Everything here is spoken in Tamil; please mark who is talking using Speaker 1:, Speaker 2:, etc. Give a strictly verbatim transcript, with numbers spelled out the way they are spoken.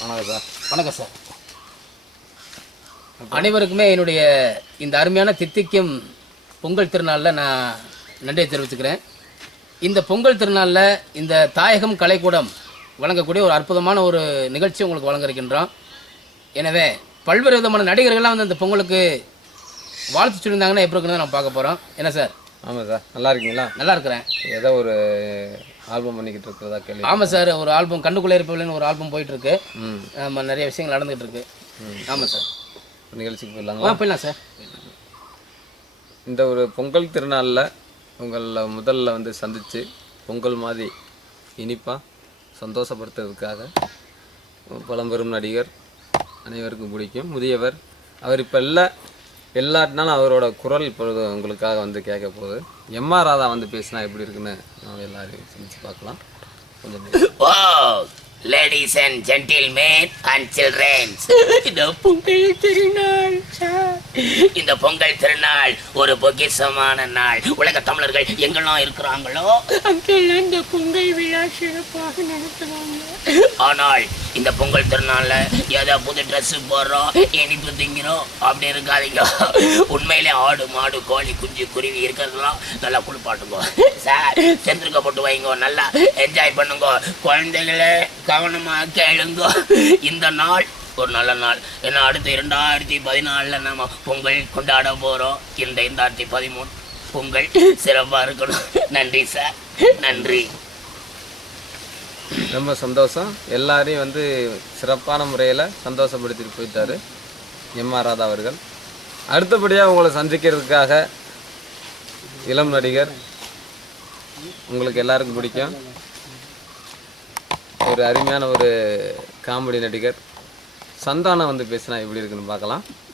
Speaker 1: வணக்கம் சார்.
Speaker 2: வணக்கம் சார். அனைவருக்குமே என்னுடைய இந்த அருமையான தித்திக்கும் பொங்கல் திருநாளில் நான் நன்றியை தெரிவிச்சுக்கிறேன். இந்த பொங்கல் திருநாளில் இந்த தாயகம் கலைக்கூடம் வழங்கக்கூடிய ஒரு அற்புதமான ஒரு நிகழ்ச்சி உங்களுக்கு வழங்க இருக்கின்றோம். எனவே பல்வேறு விதமான நடிகர்கள்லாம் வந்து இந்த பொங்கலுக்கு வாழ்த்து சொல்லியிருந்தாங்கன்னா எப்படி இருக்குன்னு நம்ம பார்க்க போகிறோம். என்ன சார்?
Speaker 1: ஆமாம் சார். நல்லா இருக்கீங்களா?
Speaker 2: நல்லா இருக்கிறேன்.
Speaker 1: ஏதோ ஒரு ஆல்பம் பண்ணிக்கிட்டு இருக்கிறதா கேள்வி.
Speaker 2: ஆமாம் சார், ஒரு ஆல்பம் கண்டுக்குள்ளே இருப்பவர்கள்னு ஒரு ஆல்பம் போயிட்டுருக்கு. நம்ம நிறைய விஷயங்கள் நடந்துகிட்டு இருக்கு. ஆமாம் சார்.
Speaker 1: நிகழ்ச்சிக்கு போயிடலாங்களா?
Speaker 2: போயிடலாம் சார்.
Speaker 1: இந்த ஒரு பொங்கல் திருநாளில் உங்களை முதல்ல வந்து சந்தித்து பொங்கல் மாதிரி இனிப்பாக சந்தோஷப்படுத்துறதுக்காக பழம்பெரும் நடிகர் அனைவருக்கும் பிடிக்கும் முதியவர் அவர் இப்போ இல்லை, எல்லாட்டினாலும் அவரோட குரல் இப்பொழுது உங்களுக்காக வந்து கேட்க போகுது. எம்ஆர் ராதா வந்து பேசினா எப்படி இருக்குன்னு நம்ம எல்லாரையும் சந்திச்சு பார்க்கலாம். கொஞ்சம்
Speaker 3: Ladies and gentlemen and children, இந்த பொங்கல் திருநாள் இந்த பொங்கல் திருநாள் ஒரு பொக்கிஷமான நாள். உலக தமிழர்கள் எங்கெல்லாம் இருக்கிறாங்களோ அங்கெல்லாம் இந்த பொங்கல் விழா சிறப்பாக நடத்துவாங்க. ஆனால் இந்த பொங்கல் திருநாள்ல ஏதோ புது ட்ரெஸ் போடுறோம், இனிப்பு திங்கிறோம் அப்படி இருக்காதீங்க. உண்மையிலே ஆடு மாடு கோழி குஞ்சு குருவி இருக்கிறதுலாம் நல்லா குளிப்பாட்டுங்க சார். செந்திருக்க போட்டு வைங்க, நல்லா என்ஜாய் பண்ணுங்க. குழந்தைகளே கவனமா கேளுங்க. இந்த நாள் ஒரு நல்ல நாள். ஏன்னா அடுத்த இரண்டாயிரத்தி பதினாலுல நம்ம பொங்கல் கொண்டாட போறோம். இந்த இரண்டாயிரத்தி பதிமூணு பொங்கல் சிறப்பா இருக்கணும். நன்றி சார், நன்றி.
Speaker 1: ரொம்ப சந்தோஷம். எல்லாரையும் வந்து சிறப்பான முறையில் சந்தோஷப்படுத்திட்டு போயிட்டாரு எம்ஆர் ராதா அவர்கள். அடுத்தபடியாக உங்களை சந்திக்கிறதுக்காக இளம் நடிகர், உங்களுக்கு எல்லாருக்கும் பிடிக்கும், ஒரு அருமையான ஒரு காமெடி நடிகர் சந்தானம் வந்து பேசினா எப்படி இருக்குன்னு பார்க்கலாம்.